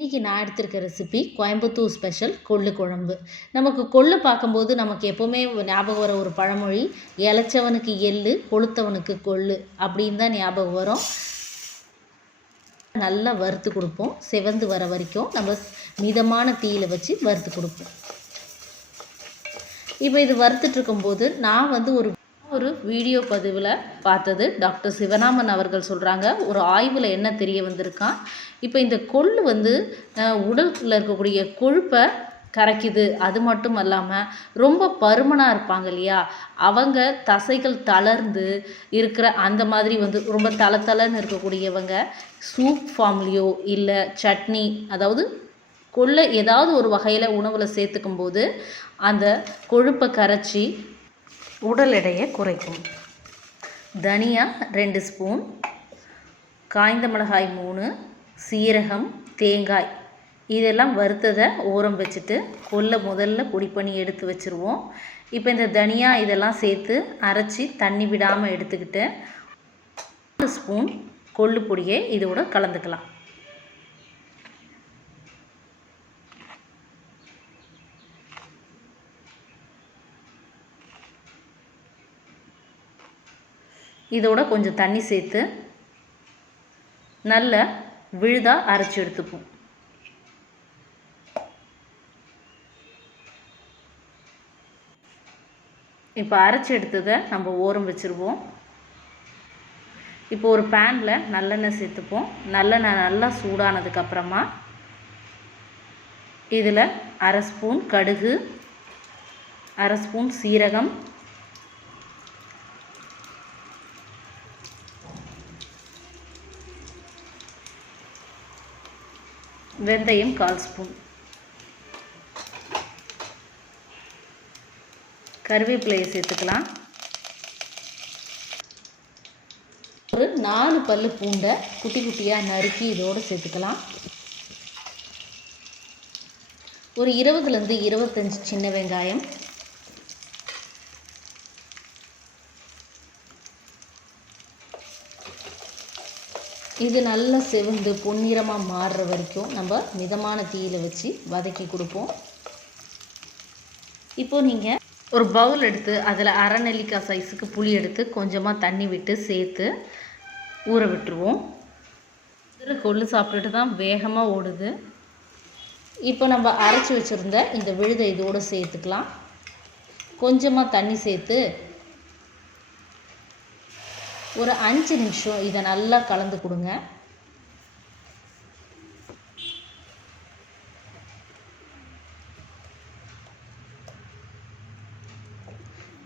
இன்றைக்கி நான் எடுத்திருக்க ரெசிபி கோயம்புத்தூர் ஸ்பெஷல் கொள்ளு குழம்பு. நமக்கு கொள்ளு பார்க்கும்போது நமக்கு எப்போவுமே ஞாபகம் வர ஒரு பழமொழி இளைச்சவனுக்கு எள்ளு கொளுத்தவனுக்கு கொள்ளு அப்படின்னு தான் ஞாபகம் வரும். நல்லா வறுத்து கொடுப்போம். செவந்து வர வரைக்கும் நம்ம மிதமான தீயில் வச்சு வறுத்து கொடுப்போம். இப்போ இது வறுத்துட்ருக்கும்போது நான் வந்து ஒரு ஒரு வீடியோ பதிவில் பார்த்தது டாக்டர் சிவராமன் அவர்கள் சொல்கிறாங்க ஒரு ஆய்வில் என்ன தெரிய வந்திருக்கான் இப்போ இந்த கொள்ளு வந்து உடலில் இருக்கக்கூடிய கொழுப்பை கரைக்குது. அது மட்டும் இல்லாமல் ரொம்ப பருமனாக இருப்பாங்க இல்லையா? அவங்க தசைகள் தளர்ந்து இருக்கிற அந்த மாதிரி வந்து ரொம்ப தள தளன்னு இருக்கக்கூடியவங்க சூப் ஃபார்ம்லேயோ இல்லை சட்னி அதாவது கொள்ளை ஏதாவது ஒரு வகையில் உணவில் சேர்த்துக்கும் போது அந்த கொழுப்பை கரைச்சி உடல் எடையை குறைக்கும். தனியா ரெண்டு ஸ்பூன். காய்ந்த மிளகாய் மூணு. சீரகம் தேங்காய். இதெல்லாம் வறுத்ததை ஓரம் வச்சுட்டு கொல்லை முதல்ல பொடி பண்ணி எடுத்து வச்சுருவோம். இப்போ இந்த தனியா இதெல்லாம் சேர்த்து அரைச்சி தண்ணி விடாமல் எடுத்துக்கிட்டு ஒரு ஸ்பூன் கொள்ளு பொடியை இதோட கலந்துக்கலாம். இதோட கொஞ்சம் தண்ணி சேர்த்து நல்ல விழுதாக அரைச்சி எடுத்துப்போம். இப்போ அரைச்சி எடுத்ததை நம்ம ஓரம் வச்சுருவோம். இப்போ ஒரு பேனில் நல்லெண்ணெய் சேர்த்துப்போம். நல்லெண்ணெய் நல்லா சூடானதுக்கப்புறமா இதில் அரை ஸ்பூன் கடுகு அரை ஸ்பூன் சீரகம் வெந்தயம் கால் ஸ்பூன். கருவேப்பிலையை சேர்த்துக்கலாம். ஒரு நாலு பல் பூண்டை குட்டி குட்டியாக நறுக்கி இதோடு சேர்த்துக்கலாம். ஒரு இருபதுலேருந்து இருபத்தஞ்சி சின்ன வெங்காயம் இது நல்லா செவந்து பொன்னிறமாக மாறுற வரைக்கும் நம்ம மிதமான தீயில் வச்சு வதக்கி கொடுப்போம். இப்போது நீங்கள் ஒரு பவுல் எடுத்து அதில் அரை நெல்லிக்காய் சைஸுக்கு புளி எடுத்து கொஞ்சமாக தண்ணி விட்டு சேர்த்து ஊற விட்டுருவோம். கொள்ளு சாப்பிட்டுட்டு தான் வேகமாக ஓடுது. இப்போ நம்ம அரைச்சி வச்சுருந்த இந்த விழுதை இதோடு சேர்த்துக்கலாம். கொஞ்சமாக தண்ணி சேர்த்து ஒரு அஞ்சு நிமிஷம் இதை நல்லா கலந்து கொடுங்க.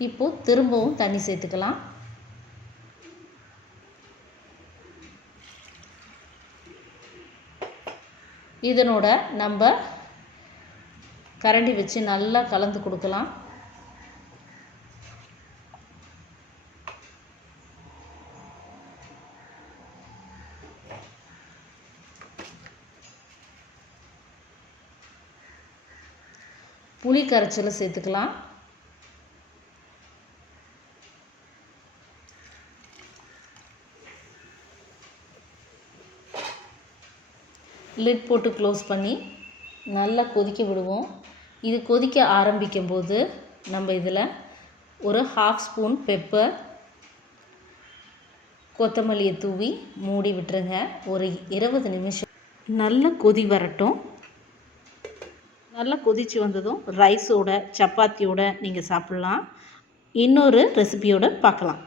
இப்போது திரும்பவும் தண்ணி சேர்த்துக்கலாம். இதனோட நம்ம கரண்டி வச்சு நல்லா கலந்து கொடுக்கலாம். புளி கரைச்சலை சேர்த்துக்கலாம். லிட் போட்டு க்ளோஸ் பண்ணி நல்லா கொதிக்க விடுவோம். இது கொதிக்க ஆரம்பிக்கும் போது நம்ம இதில் ஒரு ஹாஃப் ஸ்பூன் பெப்பர் கொத்தமல்லியை தூவி மூடி விட்டுருங்க. ஒரு இருபது நிமிஷம். நல்ல கொதி வரட்டும். நல்லா கொதித்து வந்ததும் ரைஸோட சப்பாத்தியோட நீங்கள் சாப்பிட்லாம். இன்னொரு ரெசிபியோடு பார்க்கலாம்.